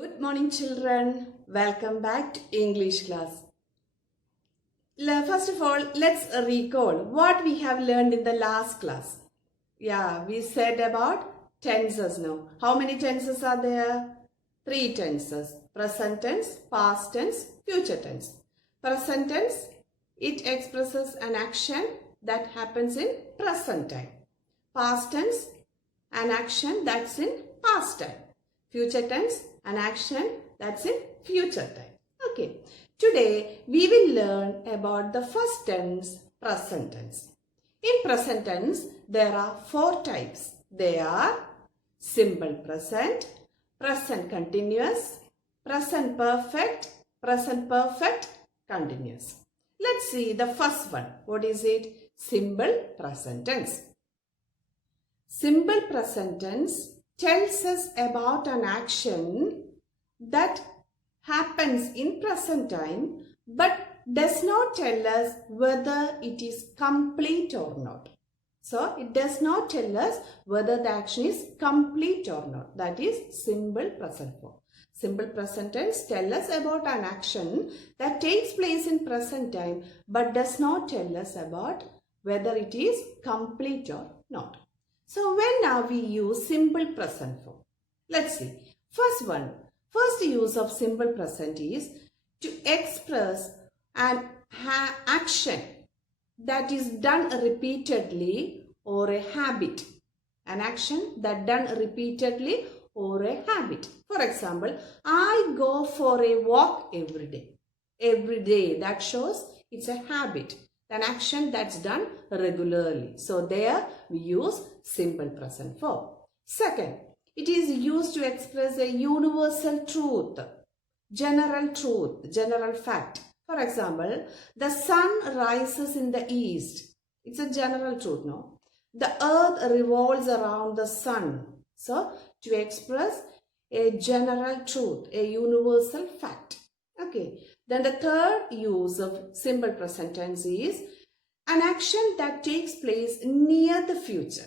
Good morning, children. Welcome back to English class. First of all, let's recall what we have learned in the last class. Yeah, we said about tenses now. How many tenses are there? 3 tenses. Present tense, past tense, future tense. Present tense, it expresses an action that happens in present time. Past tense, an action that's in past time. Future tense, an action that's in future time. Okay. Today we will learn about the first tense, present tense. In present tense, there are 4 types. They are simple present, present continuous, present perfect continuous. Let's see the first one. What is it? Simple present tense. Simple present tense tells us about an action that happens in present time but does not tell us whether it is complete or not. So, it does not tell us whether the action is complete or not. That is simple present form. Simple present tense tells us about an action that takes place in present time but does not tell us about whether it is complete or not. So, when now we use simple present form? Let's see. First use of simple present is to express an action that is done repeatedly or a habit. An action that done repeatedly or a habit. For example, I go for a walk every day. Every day, that shows it's a habit. An action that's done regularly. So there we use simple present form. Second, it is used to express a universal truth, general fact. For example, the sun rises in the east. It's a general truth, no? The earth revolves around the sun. So, to express a general truth, a universal fact. Okay. Then the third use of simple present tense is an action that takes place near the future.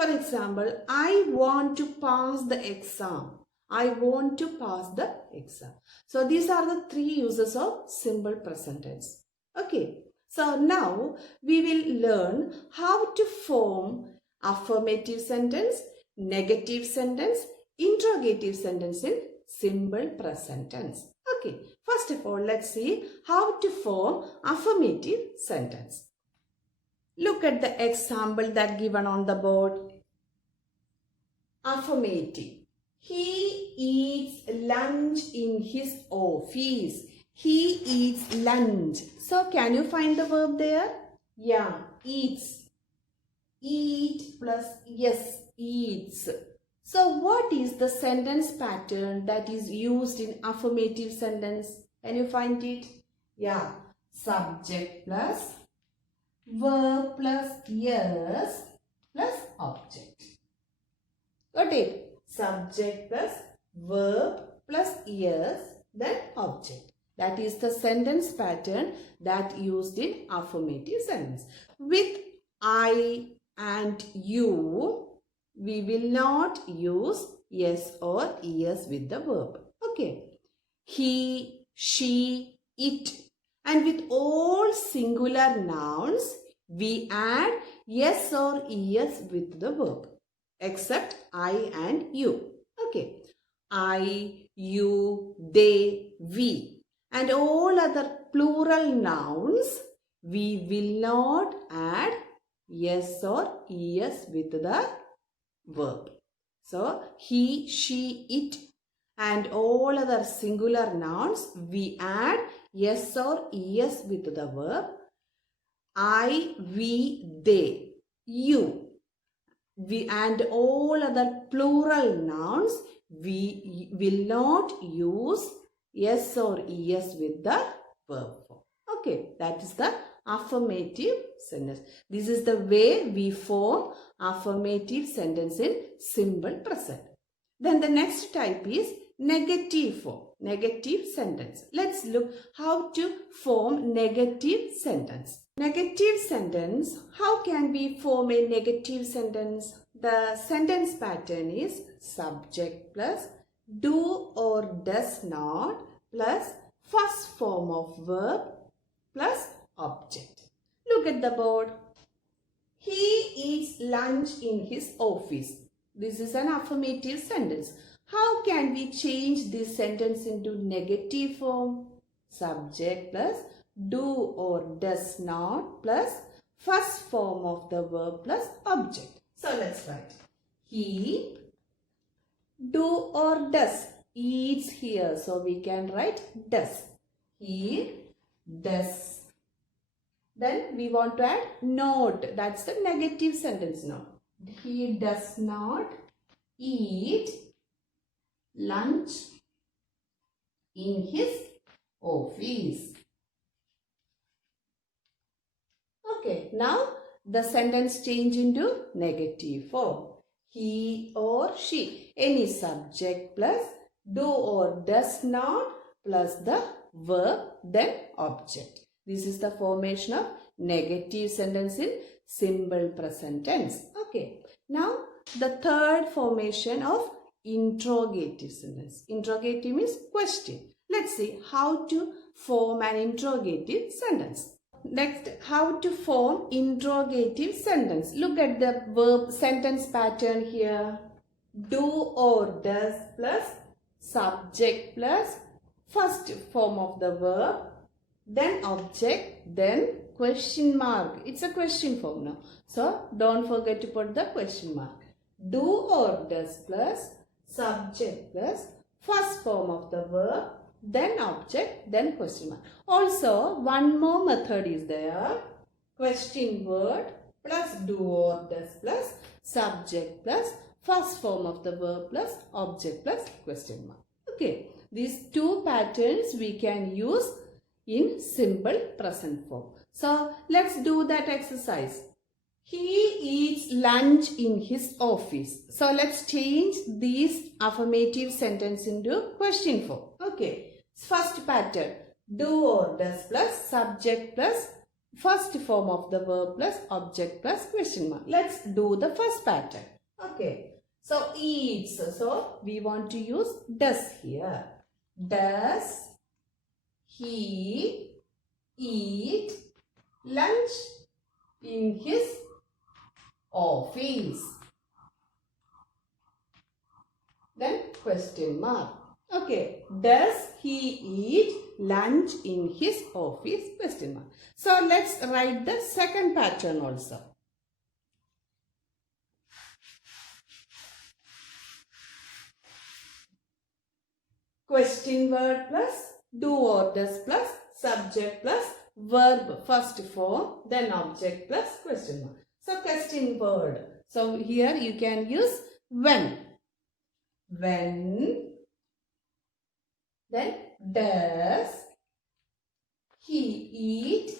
For example, I want to pass the exam. I want to pass the exam. So these are the 3 uses of simple present tense. Okay. So now we will learn how to form affirmative sentence, negative sentence, interrogative sentence in simple present tense. Okay, first of all, let's see how to form affirmative sentence. Look at the example that given on the board. Affirmative. He eats lunch in his office. He eats lunch. So, can you find the verb there? Yeah, eats. Eat plus yes, eats. So, what is the sentence pattern that is used in affirmative sentence? Can you find it? Yeah. Subject plus verb plus yes plus object. Got it? Subject plus verb plus yes then object. That is the sentence pattern that used in affirmative sentence. With I and you, we will not use yes or yes with the verb. Okay. He, she, it. And with all singular nouns, we add yes or yes with the verb. Except I and you. Okay. I, you, they, we. And all other plural nouns, we will not add yes or yes with the verb. So, he, she, it and all other singular nouns, we add yes or yes with the verb. I, we, they, you. We and all other plural nouns, we will not use yes or yes with the verb form. Okay, that is the affirmative sentence. This is the way we form affirmative sentence in simple present. Then the next type is negative form, negative sentence. Let's look how to form negative sentence. Negative sentence, how can we form a negative sentence? The sentence pattern is subject plus do or does not plus first form of verb plus object. Look at the board. He eats lunch in his office. This is an affirmative sentence. How can we change this sentence into negative form? Subject plus do or does not plus first form of the verb plus object. So let's write. He do or does eats here. So we can write does. He does. Then we want to add not. That's the negative sentence now. He does not eat lunch in his office. Okay, now the sentence change into negative form. He or she, any subject plus do or does not plus the verb then object. This is the formation of negative sentence in simple present tense. Okay, now the third formation of interrogative sentence. Interrogative means question. Let's see how to form an interrogative sentence. Next, how to form interrogative sentence. Look at the verb sentence pattern here. Do or does plus subject plus first form of the verb, then object, then question mark. It's a question form now. So, don't forget to put the question mark. Do or does plus subject plus first form of the verb, then object, then question mark. Also, one more method is there. Question word plus do or does plus subject plus first form of the verb plus object plus question mark. Okay, these two patterns we can use in simple present form. So, let's do that exercise. He eats lunch in his office. So, let's change these affirmative sentence into question form. Okay. First pattern, do or does plus subject plus first form of the verb plus object plus question mark. Let's do the first pattern. Okay. So, eats. So, we want to use does here. Does he eat lunch in his office? Then question mark. Okay, does he eat lunch in his office? Question mark. So, let's write the second pattern also. Question word plus do or does plus subject plus verb first form, then object plus question mark. So, question word. So, here you can use when. When, then does he eat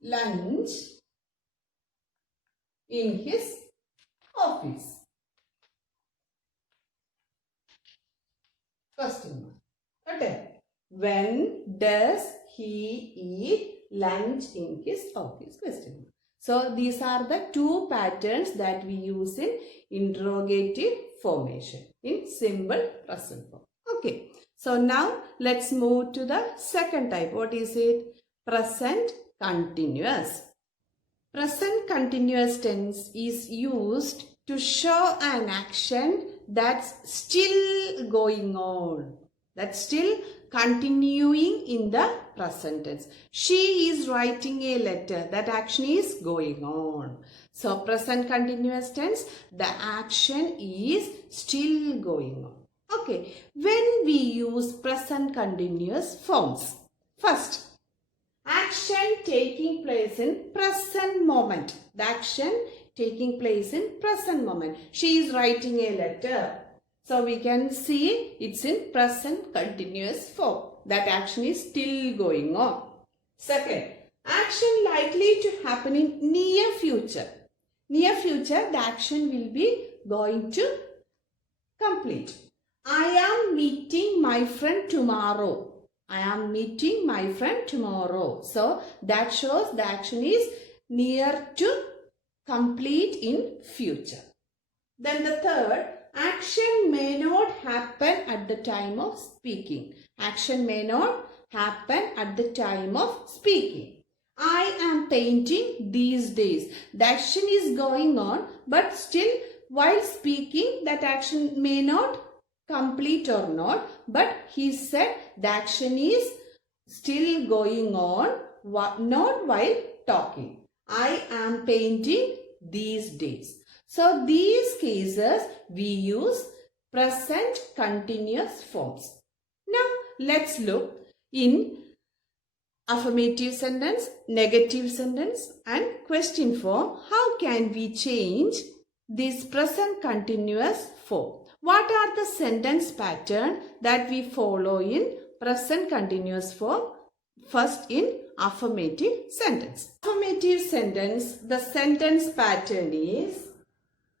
lunch in his office? Question mark. Okay. When does he eat lunch in his office? Question mark. So, these are the two patterns that we use in interrogative formation in simple present form. Okay. So, now let's move to the second type. What is it? Present continuous. Present continuous tense is used to show an action that's still going on. That's still continuing in the present tense. She is writing a letter. That action is going on. So, present continuous tense, the action is still going on. Okay. When we use present continuous forms, first, action taking place in present moment. The action taking place in present moment. She is writing a letter. So, we can see it's in present continuous form. That action is still going on. Second, action likely to happen in near future. Near future, the action will be going to complete. I am meeting my friend tomorrow. I am meeting my friend tomorrow. So, that shows the action is near to complete in future. Then the third, Action may not happen at the time of speaking. Action may not happen at the time of speaking. I am painting these days. The action is going on, but still while speaking that action may not complete or not, but he said the action is still going on, not while talking. I am painting these days. So these cases we use present continuous forms. Now let's look in affirmative sentence, negative sentence and question form. How can we change this present continuous form? What are the sentence pattern that we follow in present continuous form? First in affirmative sentence. Affirmative sentence, the sentence pattern is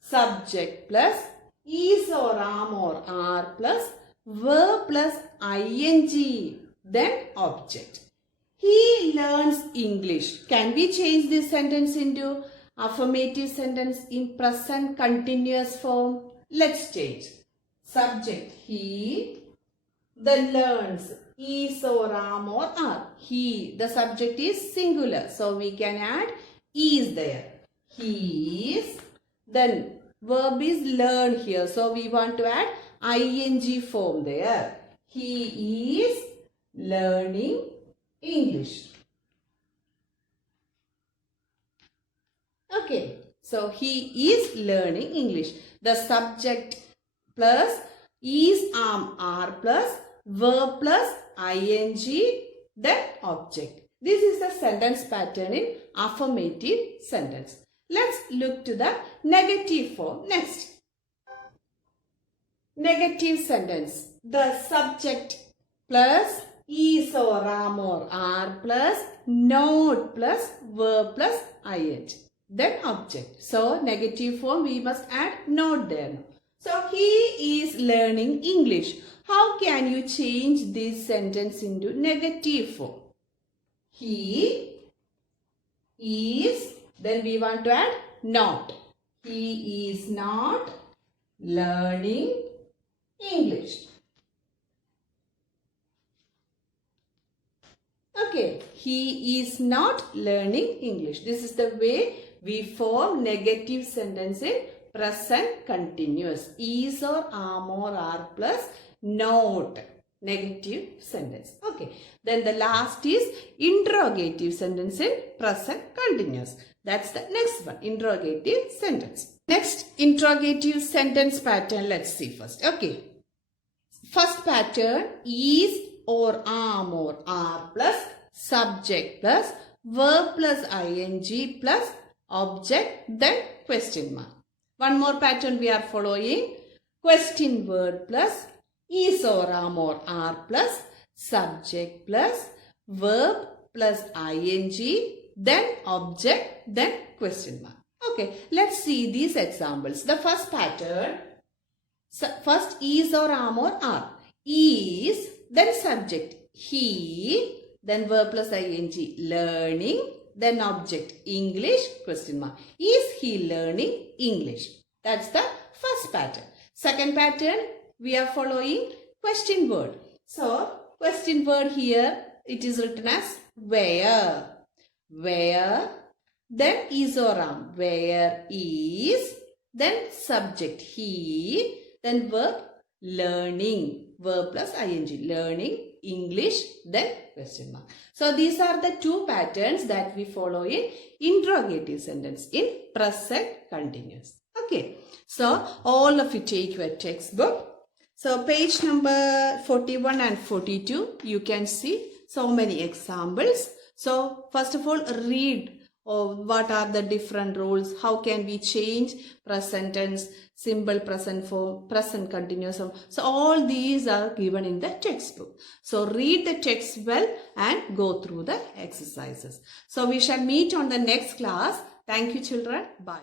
subject plus is or am or are plus verb plus ing, then object. He learns English. Can we change this sentence into affirmative sentence in present continuous form? Let's change. Subject he, then learns is or am or are. He, the subject is singular, so we can add is there. He is, then verb is learn here, so we want to add ing form there. He is learning English. Okay, so he is learning English. The subject plus is, am, are plus verb plus ing, then object. This is the sentence pattern in affirmative sentence. Let's look to the negative form next. Negative sentence. The subject plus is or am or are plus not plus verb plus ing, then object. So negative form we must add not there. So he is learning English. How can you change this sentence into negative form? He is, then we want to add not. He is not learning English. Okay, he is not learning English. This is the way we form negative sentence in present continuous. Is or am or are plus not. Negative sentence. Okay. Then the last is interrogative sentence in present continuous. That's the next one. Interrogative sentence. Next interrogative sentence pattern. Let's see first. Okay. First pattern is or am or are plus subject plus verb plus ing plus object, then question mark. One more pattern we are following. Question word plus is or am or are plus subject plus verb plus ing, then object, then question mark. Okay, let's see these examples. The first pattern, first is or am or are. Is, then subject he, then verb plus ing learning, then object English, question mark. Is he learning English? That's the first pattern. Second pattern, we are following question word. So, question word here, it is written as where. Where, then is or am. Where is, then subject he, then verb learning. Verb plus ing. Learning English, then question mark. So, these are the two patterns that we follow in interrogative sentence in present continuous. Okay. So, all of you take your textbook. So, page number 41 and 42, you can see so many examples. So, first of all, read what are the different rules, how can we change present tense, simple present form, present continuous form. So, all these are given in the textbook. So, read the text well and go through the exercises. So, we shall meet on the next class. Thank you, children. Bye.